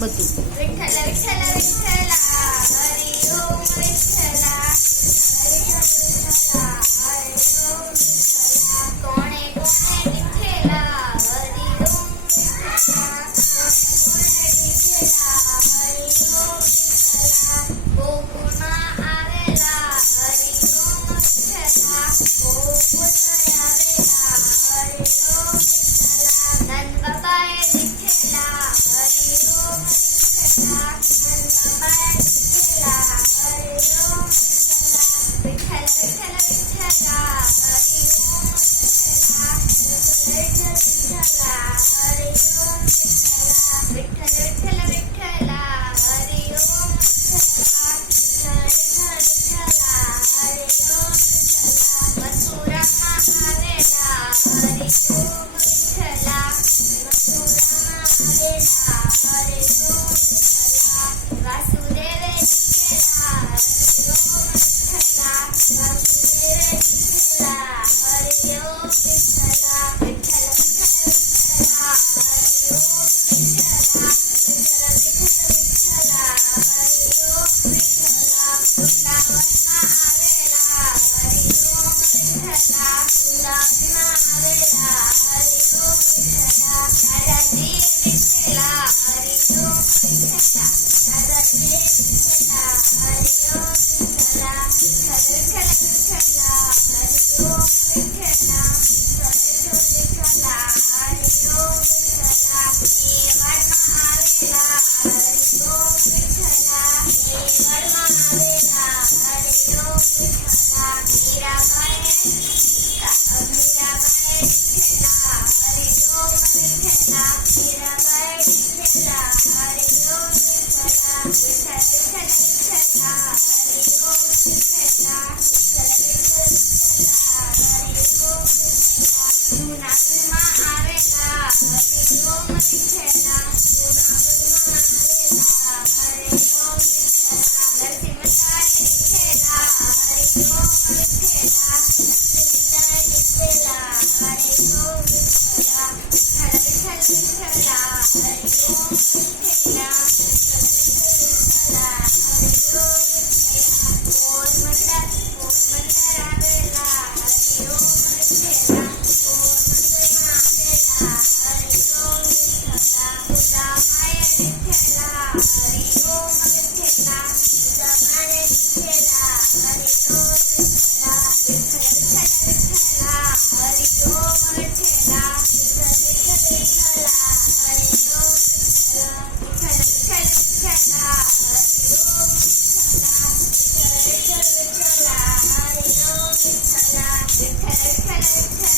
बतू विठ्ठल विठ्ठल विठ्ठला हरी ओम विठ्ठला विठ्ठला हरी ओम विठ्ठला कोणे कोणे विठ्ठला हरी ओम विठ्ठला कोणे विठ्ठला हरी ओम विठ्ठला गोकुळ आवेला हरी ओम विठ्ठला गोकुळ आवेला हरी ओम विठ्ठला नंदबाबाई विठ्ठला हरी ओम विठ्ठला नंदबाबाई विठ्ठला हरी ओम विठ्ठला विठ्ठल विठ्ठला हरी ओम विठ्ठला विठ्ठल विठ्ठला हरी ओम विठ्ठला विठ्ठल विठ्ठल विठ्ठला हरी ओम विठ्ठला विठ्ठल विठ्ठला हरी ओम विठ्ठला मथुरामा आवेला हरी ओम विठ्ठला मथुरामा आवेला हरी ओम विठ्ठला वासुदेव विठ्ठला हरी ओम विठ्ठला वासुदेव विठ्ठला हरी ओम विठ्ठला विठ्ठल विठ्ठल विठ्ठला हरी ओम विठ्ठला विठ्ठल विठ्ठल विठ्ठला हरी ओम विठ्ठला वृंदावना आवेला हरी ओम विठ्ठला वृंदावना आवेला हरी ओम विठ्ठला दादाजी विठ्ठला हरी ओम विठ्ठला दादाजी विठ्ठला हरी ओम विठ्ठला विठ्ठल विठ्ठल विठ्ठला हरी ओम विठ्ठला विठ्ठल विठ्ठल विठ्ठला हरी ओम विठ्ठला निवडमा आवेला हरी ओम विठ्ठला निवडमा आवेला हरी ओम विठ्ठला मीराबाई विठ्ठला हरी ओम विठ्ठला मीराबाई विठ्ठला हरी ओम विठ्ठला विठ्ठल विठ्ठल विठ्ठला हरी ओम विठ्ठला विठ्ठल विठ्ठल विठ्ठला हरी ओम विठ्ठला गुणागुणमा आवेला हरी ओम विठ्ठला गुणागुणमा आवेला हरी ओम विठ्ठला नरसिंहताई विठ्ठला हरी ओम विठ्ठला नरसिंहताई विठ्ठला हरी ओम विठ्ठला विठ्ठल विठ्ठल विठ्ठला हरी ओम विठ्ठला विठ्ठल विठ्ठल विठ्ठला हरी ओम विठ्ठला कोण मंडळ आवेला हरी ओम विठ्ठला कोण मंडळमा आवेला हरी ओम विठ्ठला तुळजामाय विठ्ठला हरी ओम विठ्ठला तुळजामाय विठ्ठला हरी ओम विठ्ठला विठ्ठल विठ्ठल विठ्ठला हरी ओम विठ्ठला विठ्ठल विठ्ठल विठ्ठला हरी ओम विठ्ठला विठ्ठल विठ्ठल विठ्ठला हरी ओम विठ्ठला विठ्ठल विठ्ठल विठ्ठला हरी ओम विठ्ठला विठ्ठल विठ्ठल विठ्ठला